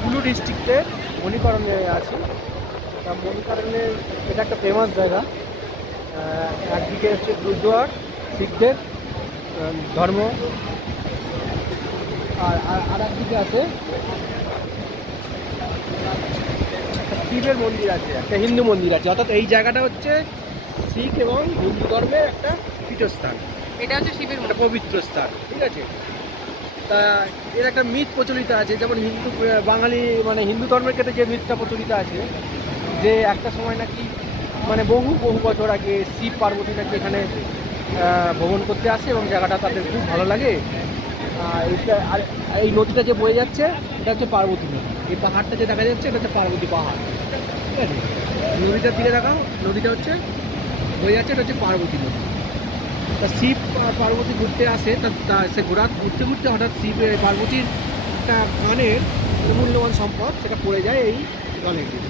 কুলু ডিস্ট্রিক্টের মণিকরণে আছি। তা মণিকরণে এটা একটা ফেমাস জায়গা। একদিকে হচ্ছে গুরুদুয়ার, শিখদের ধর্ম, আর একদিকে আছে শিবের মন্দির আছে, একটা হিন্দু মন্দির আছে। অর্থাৎ এই জায়গাটা হচ্ছে শিখ এবং হিন্দু ধর্মের একটা পীঠস্থান। এটা হচ্ছে শিবের একটা পবিত্র স্থান, ঠিক আছে। তা এর একটা মিথ প্রচলিত আছে, যেমন বাঙালি মানে হিন্দু ধর্মের ক্ষেত্রে যে মিথটা প্রচলিত আছে যে একটা সময় নাকি মানে বহু বছর আগে শিব পার্বতী নাকি এখানে ভ্রমণ করতে আসে এবং জায়গাটা তাদের খুব ভালো লাগে। আর এই নদীটা যে বয়ে যাচ্ছে এটা হচ্ছে পার্বতী নদী। এই পাহাড়টা যে দেখা যাচ্ছে এটা হচ্ছে পার্বতী পাহাড়, ঠিক আছে। নদীটার দিকে দেখাও, নদীটা হচ্ছে বয়ে যাচ্ছে, এটা হচ্ছে পার্বতী নদী। তা শিব পার্বতী ঘুরতে আসে, তা সে ঘুরতে ঘুরতে হঠাৎ শিব পার্বতীর একটা কানের অমূল্যবান সম্পদ সেটা পড়ে যায় এই জলে গিয়ে,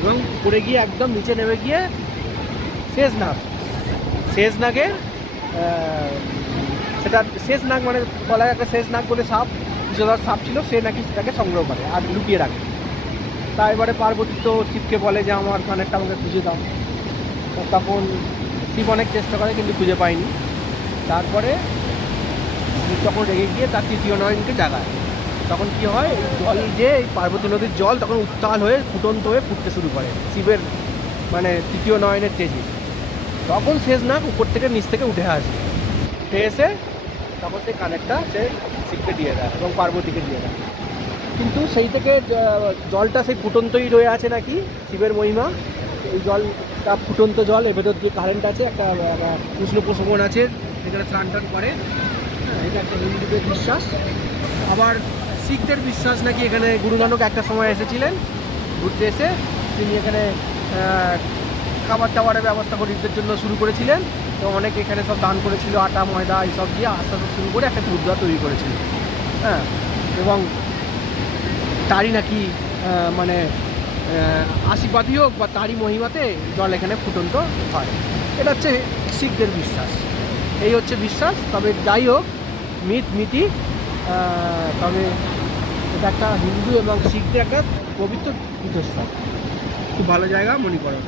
এবং পড়ে গিয়ে একদম নিচে নেমে গিয়ে শেষনাগের সেটা শেষনাগ মানে গলায় একটা শেষনাগ বলে সাপ, বিষধর সাপ ছিল, সে নাকি সেটাকে সংগ্রহ করে আর লুকিয়ে রাখে। তা এবারে পার্বতী তো শিবকে বলে যে আমার কানেরটা আমাকে খুঁজে দাও। তখন শিব অনেক চেষ্টা করে কিন্তু খুঁজে পায়নি। তারপরে তখন রেগে গিয়ে তার তৃতীয় নয়নকে জাগায়। তখন কি হয়, এই জল যে এই পার্বতী নদীর জল তখন উত্তাল হয়ে ফুটন্ত হয়ে ফুটতে শুরু করে শিবের মানে তৃতীয় নয়নের তেজে। তখন শেষনাগ উপর থেকে নিচ থেকে উঠে আসে, উঠে এসে তখন সেই কানেরটা সে শিবকে দিয়ে দেয় এবং পার্বতীকে দিয়ে দেয়। কিন্তু সেই থেকে জলটা সেই ফুটন্তই রয়ে আছে নাকি শিবের মহিমা। এই জলটা ফুটন্ত জল, এর ভেতর দিয়ে কারেন্ট আছে, একটা কৃষ্ণ প্রশমন আছে, এখানে স্নান টান করে। এটা একটা হিন্দুদের বিশ্বাস। আবার শিখদের বিশ্বাস নাকি এখানে গুরু নানক একটা সময় এসেছিলেন, ঘুরতে এসে তিনি এখানে খাবার টাবারের ব্যবস্থা গরিবদের জন্য শুরু করেছিলেন। তো অনেকে এখানে সব দান করেছিল, আটা ময়দা এইসব দিয়ে আস্তে আস্তে শুরু করে একটা গুরুদ্বার তৈরি করেছিল। হ্যাঁ, এবং তারই নাকি মানে আশীর্বাদই হোক বা তারই মহিমাতে জল এখানে ফুটন্ত হয়। এটা হচ্ছে শিখদের বিশ্বাস, এই হচ্ছে বিশ্বাস। তবে যাই হোক, মিথি, তবে এটা একটা হিন্দু এবং শিখদের একটা পবিত্র পীঠস্থান, খুব ভালো জায়গা মণিকরণ।